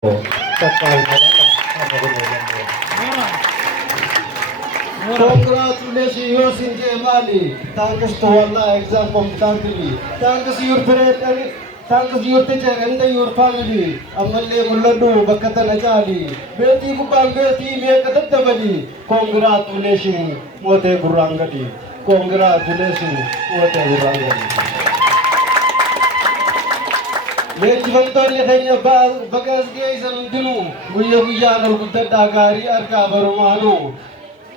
Congratulations, your Sinjay Mali. Thanks to Allah exam competently. Thanks your parents. Thanks your teacher and your family. Amalle Muladu Bakata Najali. Beti Kupang Beti Mekadabali. Congratulations, Mote Burangadi. Congratulations, Mote Burangadi. Lejvantor yadanya bagas gay sanundinu. Guya guya nal gudda gari arka barumanu.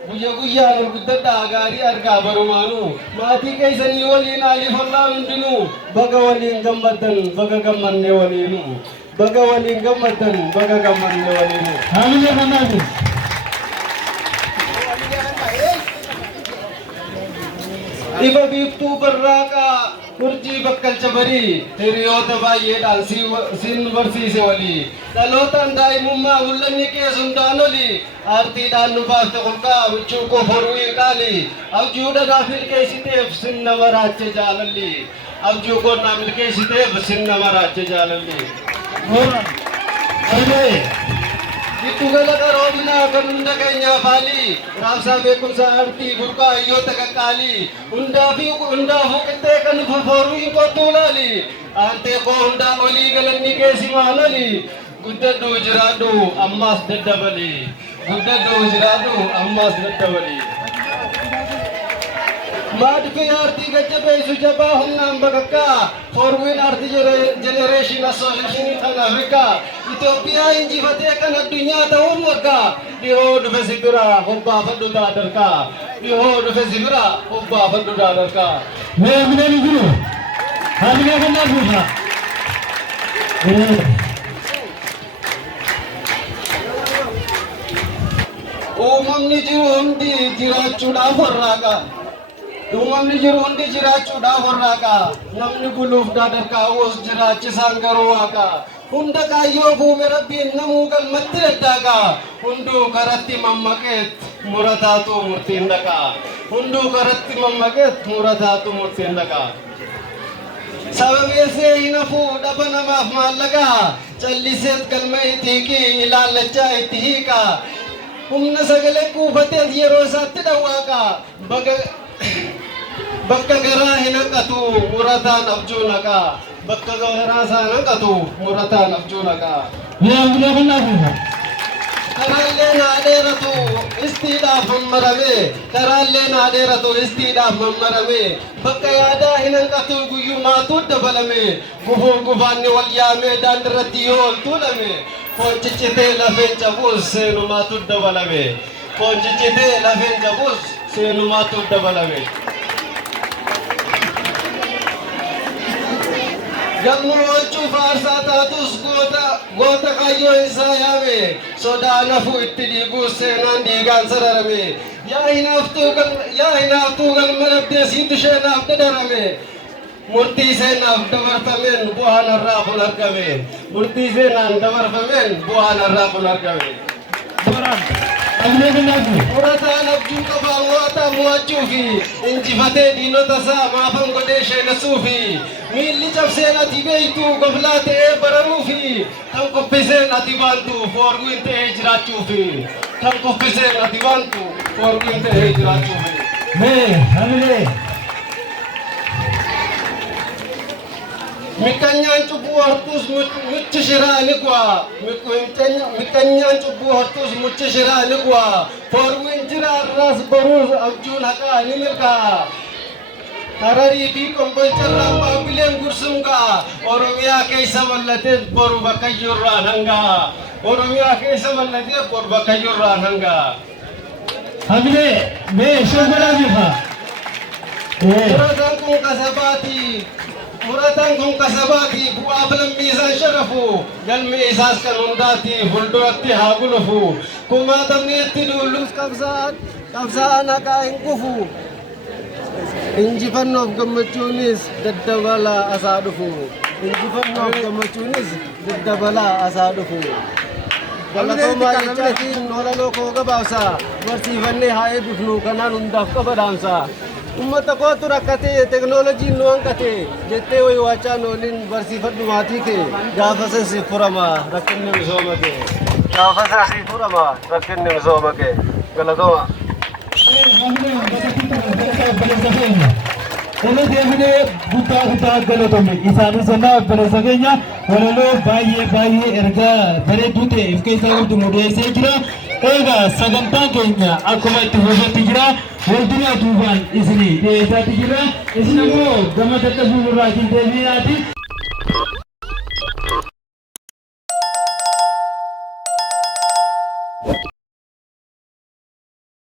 Guya guya nal gudda gari arka barumanu. Mati kay sani wali na alifallah undinu. Baga wali gammadan baga gammanne walinu. Baga wali gammadan baga gammanne walinu. Amin ya Rabbi. Iba biftu baraka. Kurji bakkal cabari, teriota bayi dan sin versi sewali. Dalotan dai mumma ullanni ke sundanoli, arti dan nubas tekulka ucu ko forui kali. Abju da nafir ke sitef sin namarace jalalli. Abju ko namir ke sitef sin namarace jalalli. Ora, aye. Itu gala karobina kanunda kanya bali rasa bekum saarti burka iyo takakali unda hu kete kan foru ko tulali ante ko unda oli galanni ke simalali guddadu jiradu ammas daddabali guddadu jiradu ammas daddabali Mad ke arti gajabe sujaba humna bagaka forwin arti generation association in Africa Ethiopia inji fate kan dunia tahun warga di road fesibira hubba fadu dadarka di road fesibira hubba fadu dadarka me minani guru hamile kanna buha umam ni jundi jirachuda farraga Umam ni jurundi jirachu da horraka namni guluf dadarka os jirachi sangaruaka hunda kayo bu merabbi namugal mattiradaka hundu karatti mammaket muratatu murtindaka hundu karatti mammaket muratatu murtindaka sababese inafu dabana maaf mallaga challiset kalmaiti ki ilalacha itihika humna sagale kufate yero satti dawaka bakka garaa hin hanqatu murataan abjuunaka bakka garaa isaan hanqatu murataan abjuunaka karaallee naa dheeratu istiidhaaf mammarame karaallee naa dheeratu istiidhaaf mammarame bakka yaadaa hin hanqatu guyyummaatu dabalame gufuun gufaanni wal yaamee daandirratti yoo ol tuulame foonchichitee lafeen cabus seenumaatu dabalame foonchichitee lafeen cabus seenumaatu dabalame Jamu wacu farsa tatus gota kayo isayame soda nafu ittidigu senan digan sararame ya hinaftu gal marabde sintu shenaf dadarame murti senaf damarfamen buhan arraful arkame murti senan damarfamen buhan arraful arkame Murata nabju kabawata muachufi injifate dino tasa maafam godeshe nasufi milli chapsena tibeitu goflate bararufi tam koppisena tibantu forguinte hijrachufi tam koppisena tibantu forguinte hijrachufi hamile Mikanyan cubu hartus mucishirani kwa mikanyan cubu hartus mucishirani kwa forwin jira ras barus abjun haka nimilka Harari bi kombolchara pabilem gursumga oromia kaisa wallate boru bakayurra hanga oromia kaisa wallate boru bakayurra hanga hamile me shogala biha muratan kun kasabati bu ablam mizan sharafu galmi isas kanundati fulduratti hagulufu kuma tamnitti dulus kabsa naka inkufu injifannof gammachuunis daddabala asaa dhufu injifannof gammachuunis daddabala asaa dhufu galatoomaa jechaatiin nola lokoo gabaabsa barsiifannee haa eebbifnu kanaan hundaaf qaba dhaamsa ummata kootu rakkatee teknooloojiin nu hanqate jettee wayi waachaa nooliin barsiifadhu maatii kee gaafa san siif furama rakkinni misooma kee gaafa san siif furama rakkinni misooma kee galatooma. Ele deebinee guddaa galatoomi isaanis sannaa obboleessa keenya walaloo baay'ee ergaa bareedduu ta'e of keessaa qabdu nu dhiyeessee jira. Egaa sagantaan keenya akkuma itti fufetti jira. Walduraa duubaan isinii dhiyeessaatti jira. Isin ammoo gama dadhabuu irraatiin deebi'aati.